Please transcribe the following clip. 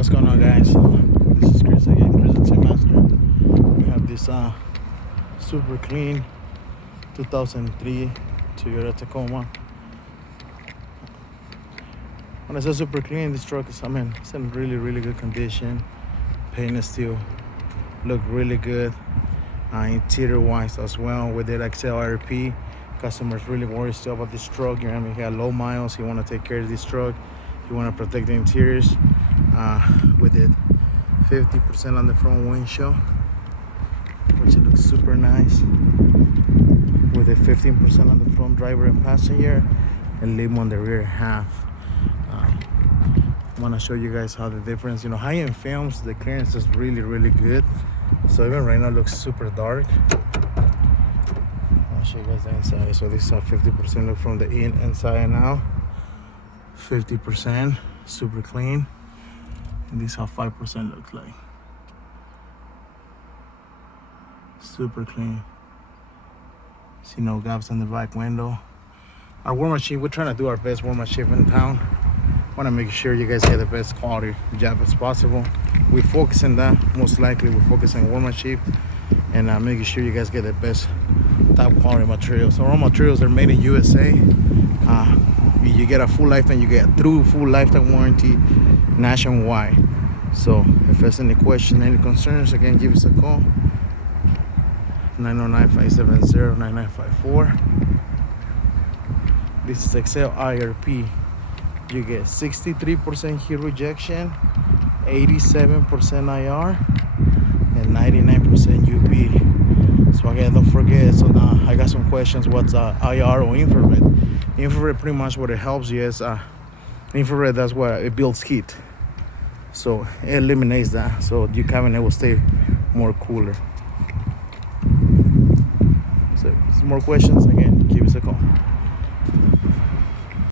What's going on, guys? This is Chris again, Chris the Tint Master. We have this super clean 2003 Toyota Tacoma. When I say super clean, this truck is, it's in really good condition. Paint is still look really good. Interior wise as well, with the Excel IRP. Customers really worried still about this truck. He had low miles. He want to take care of this truck. He want to protect the interiors. With it 50% on the front windshield, which it looks super nice. With it 15% on the front driver and passenger, and leave on the rear half. I want to show you guys how the difference. High-end films, the clearance is really good. So even right now it looks super dark. I'll show you guys the inside. So this is how 50% look from the inside now. 50%, super clean. And this is how 5% looks like. Super clean. See no gaps in the back window. Our war machine, we're trying to do our best war machine in town. Want to make sure you guys get the best quality job as possible. We focus on that. Most likely we focus on war machine and making sure you guys get the best top quality materials. So our materials are made in USA. You get a full lifetime, you get a true full lifetime warranty nationwide. So if there's any question, any concerns, again, give us a call. 909-570-9954. This is Excel IRP. You get 63% heat rejection, 87% IR, and 99% UV. So again, don't forget, so now I got some questions. What's IR or infrared? Infrared, pretty much what it helps you is infrared, that's what it builds heat. So it eliminates that. So your cabinet will stay more cooler. So some more questions, again, give us a call.